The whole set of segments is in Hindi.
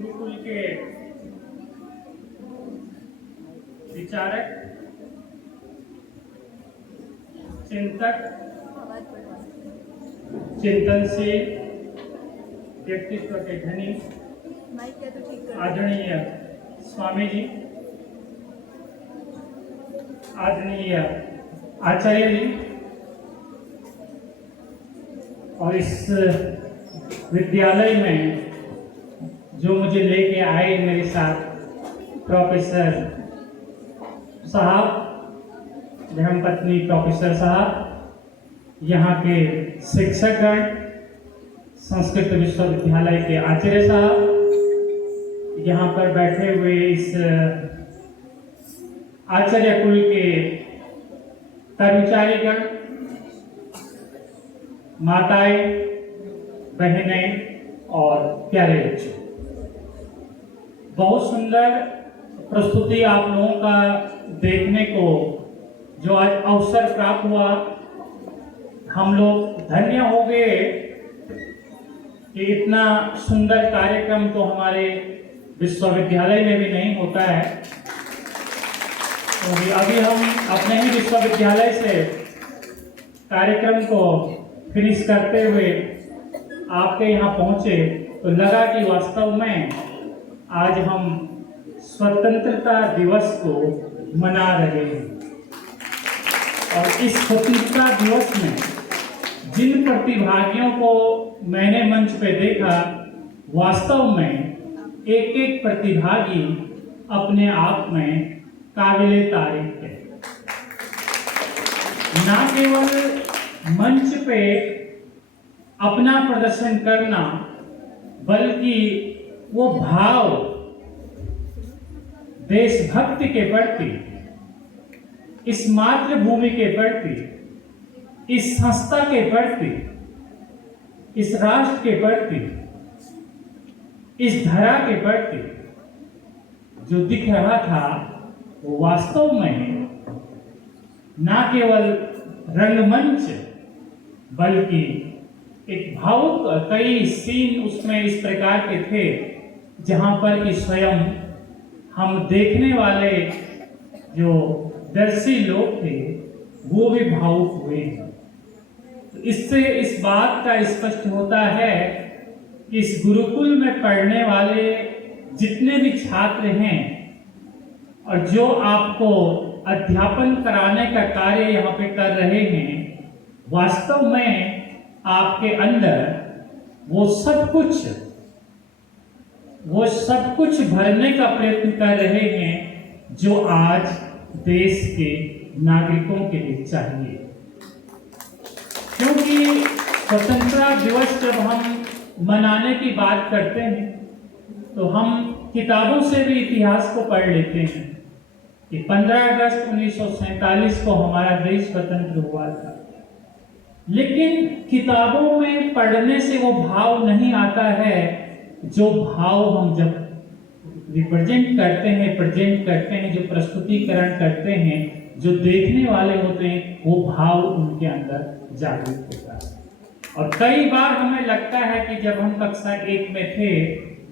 गुरुकुल के विचारक, चिंतक, चिंतनशील, व्यक्तित्व के धनी आदरणीय स्वामी जी, आदरणीय आचार्य जी और इस विद्यालय में जो मुझे लेके आए मेरे साथ प्रोफेसर साहब, धर्मपत्नी प्रोफेसर साहब, यहाँ के शिक्षकगण, संस्कृत विश्वविद्यालय के आचार्य साहब, यहाँ पर बैठे हुए इस आचार्य कुल के कर्मचारीगण, माताएं, बहनें और प्यारे बच्चों, बहुत सुंदर प्रस्तुति आप लोगों का देखने को जो आज अवसर प्राप्त हुआ। हम लोग धन्य हो गए कि इतना सुंदर कार्यक्रम तो हमारे विश्वविद्यालय में भी नहीं होता है। तो अभी हम अपने ही विश्वविद्यालय से कार्यक्रम को फिनिश करते हुए आपके यहाँ पहुँचे तो लगा कि वास्तव में आज हम स्वतंत्रता दिवस को मना रहे हैं और इस स्वतंत्रता दिवस में जिन प्रतिभागियों को मैंने मंच पे देखा, वास्तव में एक एक प्रतिभागी अपने आप में काबिले तारीफ है। ना केवल मंच पे अपना प्रदर्शन करना, बल्कि वो भाव देशभक्ति के प्रति, इस मातृभूमि के प्रति, इस संस्था के प्रति, इस राष्ट्र के प्रति, इस धरा के प्रति जो दिख रहा था, वो वास्तव में ना केवल रंगमंच बल्कि एक भावुक कई सीन उसमें इस प्रकार के थे जहां पर कि स्वयं हम देखने वाले जो दर्शी लोग थे वो भी भावुक हुए। तो इससे इस बात का स्पष्ट होता है कि इस गुरुकुल में पढ़ने वाले जितने भी छात्र हैं और जो आपको अध्यापन कराने का कार्य यहाँ पे कर रहे हैं, वास्तव में आपके अंदर वो सब कुछ भरने का प्रयत्न कर रहे हैं जो आज देश के नागरिकों के लिए चाहिए। क्योंकि स्वतंत्रता दिवस जब हम मनाने की बात करते हैं तो हम किताबों से भी इतिहास को पढ़ लेते हैं कि 15 अगस्त 1947 को हमारा देश स्वतंत्र हुआ था। लेकिन किताबों में पढ़ने से वो भाव नहीं आता है जो भाव हम जब रिप्रेजेंट करते हैं, प्रेजेंट करते हैं, जो प्रस्तुतिकरण करते हैं, जो देखने वाले होते हैं, वो भाव उनके अंदर जागृत होता है। और कई बार हमें लगता है कि जब हम कक्षा 1 में थे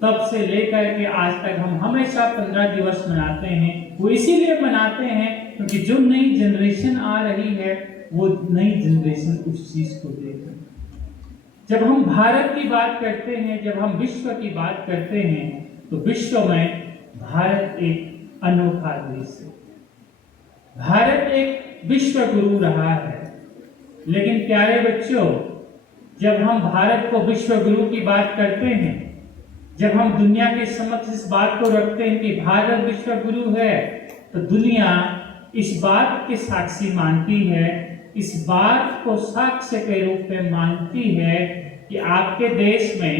तब से लेकर के आज तक हम हमेशा 15 दिवस मनाते हैं। वो इसीलिए मनाते हैं क्योंकि जो नई जनरेशन आ रही है वो नई जनरेशन उस चीज को देखे। जब हम भारत की बात करते हैं, जब हम विश्व की बात करते हैं, तो विश्व में भारत एक अनोखा देश है। भारत एक विश्व गुरु रहा है। लेकिन प्यारे बच्चों, जब हम भारत को विश्व गुरु की बात करते हैं, जब हम दुनिया के समक्ष इस बात को रखते हैं कि भारत विश्व गुरु है, तो दुनिया इस बात के साक्षी मानती है, इस बात को साक्ष्य के रूप में मानती है कि आपके देश में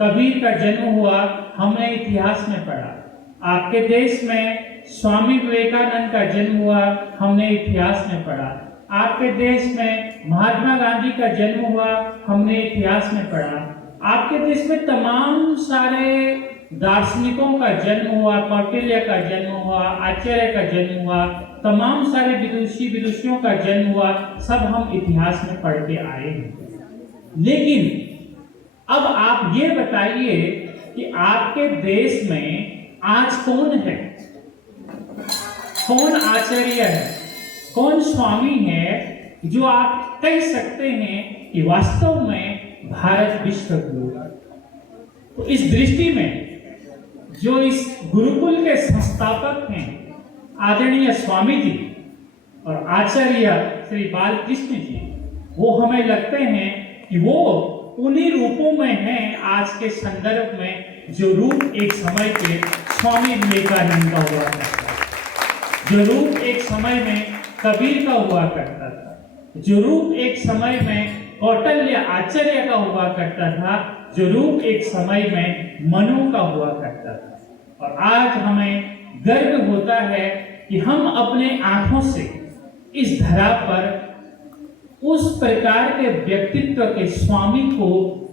कबीर का जन्म हुआ, हमने इतिहास में पढ़ा। आपके देश में स्वामी विवेकानंद का जन्म हुआ, हमने इतिहास में पढ़ा। आपके देश में महात्मा गांधी का जन्म हुआ, हमने इतिहास में पढ़ा। आपके देश में तमाम सारे दार्शनिकों का जन्म हुआ, कौटिल्य का जन्म हुआ, आचार्य का जन्म हुआ, तमाम सारे विदुषियों का जन्म हुआ, सब हम इतिहास में पढ़ के आए हैं। लेकिन अब आप ये बताइए कि आपके देश में आज कौन है, कौन आचार्य है, कौन स्वामी है जो आप कह सकते हैं कि वास्तव में भारत विश्व गुरु है। तो इस दृष्टि में जो इस गुरुकुल के संस्थापक हैं आदरणीय स्वामी जी और आचार्य श्री बालकृष्ण जी, वो हमें लगते हैं कि वो उन्हीं रूपों में हैं आज के संदर्भ में जो रूप एक समय के स्वामी विवेकानंद का हुआ करता था, जो रूप एक समय में कबीर का हुआ करता था, जो रूप एक समय में कौटिल्य आचार्य का हुआ करता था, जो रूप एक समय में मनु का हुआ करता था। और आज हमें गर्व होता है कि हम अपने आंखों से इस धरा पर उस प्रकार के व्यक्तित्व के स्वामी को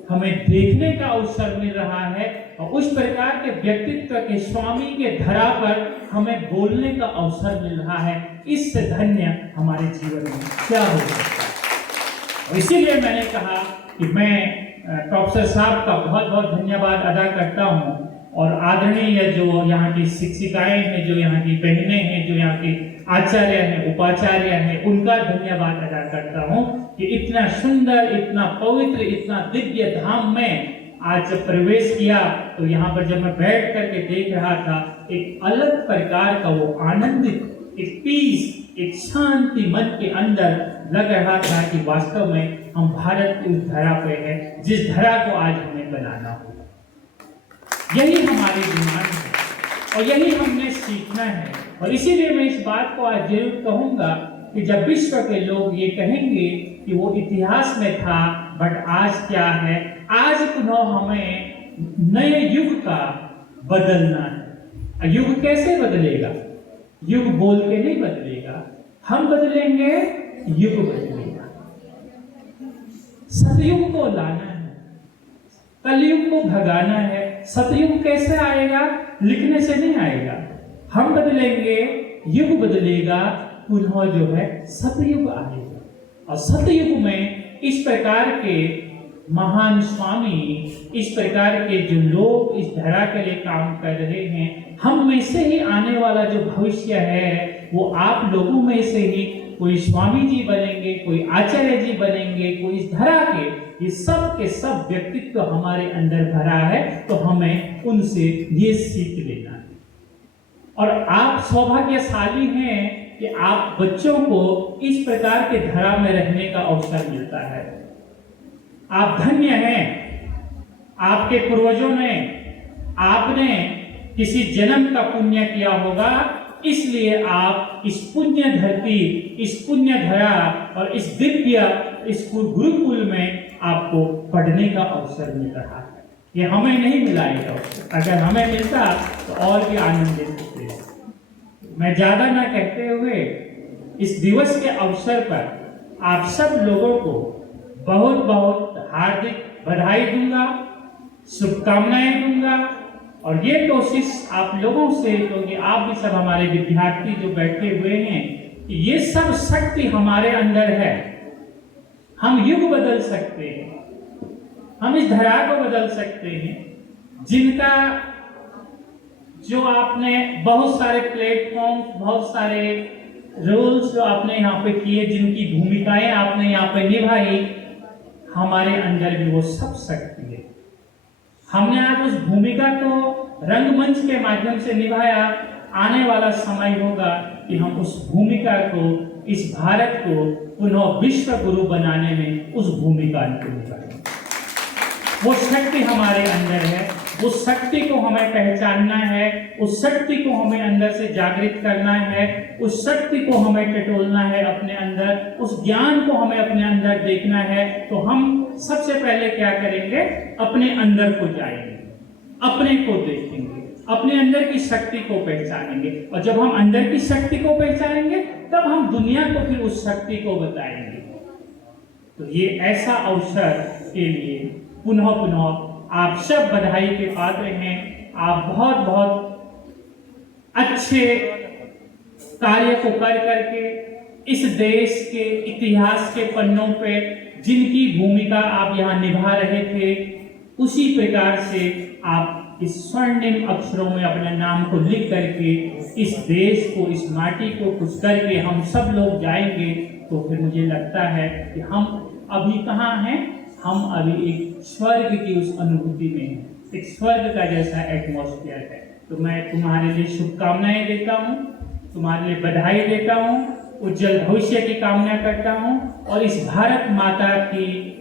हमें देखने का अवसर मिल रहा है और उस प्रकार के व्यक्तित्व के स्वामी के धरा पर हमें बोलने का अवसर मिल रहा है। इससे धन्य हमारे जीवन में क्या हो सकता है। इसीलिए मैंने कहा कि मैं प्रोफेसर साहब का बहुत बहुत धन्यवाद अदा करता हूँ और आदरणीय जो यहाँ की शिक्षिकाएं हैं, जो यहाँ की बहनें हैं, जो यहाँ की आचार्य हैं, उपाचार्य हैं, उनका धन्यवाद अदा करता हूँ कि इतना सुंदर, इतना पवित्र, इतना दिव्य धाम में आज जब प्रवेश किया तो यहाँ पर जब मैं बैठ करके देख रहा था, एक अलग प्रकार का वो आनंदित, एक पीस, एक शांति मन के अंदर लग रहा था कि वास्तव में हम भारत की उस धरा पे हैं जिस धरा को आज हमें बनाना होगा। यही हमारी डिमांड है और यही हमने सीखना है। और इसीलिए मैं इस बात को आज जरूर कहूंगा कि जब विश्व के लोग ये कहेंगे कि वो इतिहास में था बट आज क्या है, आज पुनः हमें नए युग का बदलना है। युग कैसे बदलेगा? युग बोल के नहीं बदलेगा, हम बदलेंगे, युग बदलेगा। सतयुग को लाना है, कलयुग को भगाना है। सतयुग कैसे आएगा? लिखने से नहीं आएगा। हम बदलेंगे, युग बदलेगा, पुनः जो है सतयुग आएगा। और सतयुग में इस प्रकार के महान स्वामी, इस प्रकार के जो लोग इस धरा के लिए काम कर रहे हैं, हम में से ही आने वाला जो भविष्य है वो आप लोगों में से ही कोई स्वामी जी बनेंगे, कोई आचार्य जी बनेंगे, कोई इस धरा के ये सब के सब व्यक्तित्व हमारे अंदर भरा है। तो हमें उनसे ये सीख लेना है। और आप सौभाग्यशाली हैं कि आप बच्चों को इस प्रकार के धरा में रहने का अवसर मिलता है। आप धन्य हैं, आपके पूर्वजों ने, आपने किसी जन्म का पुण्य किया होगा, इसलिए आप इस पुण्य धरती, इस पुण्य धरा और इस दिव्य इस गुरुकुल में आपको पढ़ने का अवसर मिल रहा है। ये हमें नहीं मिला ये अवसर, अगर हमें मिलता तो और भी आनंदित होते। मैं ज्यादा ना कहते हुए इस दिवस के अवसर पर आप सब लोगों को बहुत बहुत हार्दिक बधाई दूंगा, शुभकामनाएं दूंगा। और ये कोशिश आप लोगों से, क्योंकि आप भी सब हमारे विद्यार्थी जो बैठे हुए हैं, ये सब शक्ति हमारे अंदर है। हम युग बदल सकते हैं, हम इस धरा को बदल सकते हैं। जिनका जो आपने बहुत सारे प्लेटफॉर्म, बहुत सारे रोल्स जो आपने यहाँ पे किए, जिनकी भूमिकाएं आपने यहाँ पे निभाई, हमारे अंदर भी वो सब शक्ति है। हमने आज उस भूमिका को रंगमंच के माध्यम से निभाया। आने वाला समय होगा कि हम उस भूमिका को, इस भारत को पुनः विश्व गुरु बनाने में उस भूमिका को निभाएंगे। वो शक्ति हमारे अंदर है, उस शक्ति को हमें पहचानना है, उस शक्ति को हमें अंदर से जागृत करना है, उस शक्ति को हमें टटोलना है अपने अंदर, उस ज्ञान को हमें अपने अंदर देखना है। तो हम सबसे पहले क्या करेंगे? अपने अंदर को जाएंगे, अपने को देखेंगे, अपने अंदर की शक्ति को पहचानेंगे। और जब हम अंदर की शक्ति को पहचानेंगे तब हम दुनिया को फिर उस शक्ति को बताएंगे। तो ये ऐसा अवसर के लिए पुनः पुनः आप सब बधाई के पात्र हैं। आप बहुत बहुत अच्छे कार्य को कर करके इस देश के इतिहास के पन्नों पे जिनकी भूमिका आप यहाँ निभा रहे थे, उसी प्रकार से आप इस स्वर्णिम अक्षरों में अपने नाम को लिख करके इस देश को, इस माटी को कुछ करके हम सब लोग जाएंगे, तो फिर मुझे लगता है कि हम अभी कहाँ हैं, हम अभी एक स्वर्ग की उस अनुभूति में हैं, एक स्वर्ग का जैसा एटमॉस्फेयर है। तो मैं तुम्हारे लिए शुभकामनाएं देता हूँ, तुम्हारे लिए बधाई देता हूँ, उज्जवल भविष्य की कामना करता हूँ। और इस भारत माता की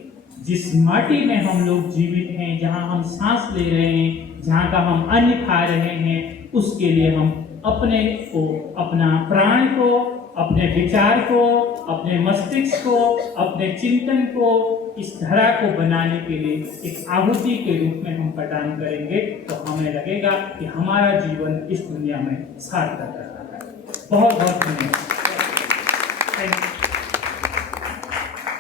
जिस माटी में हम लोग जीवित हैं, जहाँ हम सांस ले रहे हैं, जहाँ का हम अन्न खा रहे हैं, उसके लिए हम अपने को, अपना प्राण को, अपने विचार को, अपने मस्तिष्क को, अपने चिंतन को, इस धरा को बनाने के लिए एक आहुति के रूप में हम प्रदान करेंगे, तो हमें लगेगा कि हमारा जीवन इस दुनिया में सार्थक रहा है। बहुत बहुत धन्यवाद। Thank you.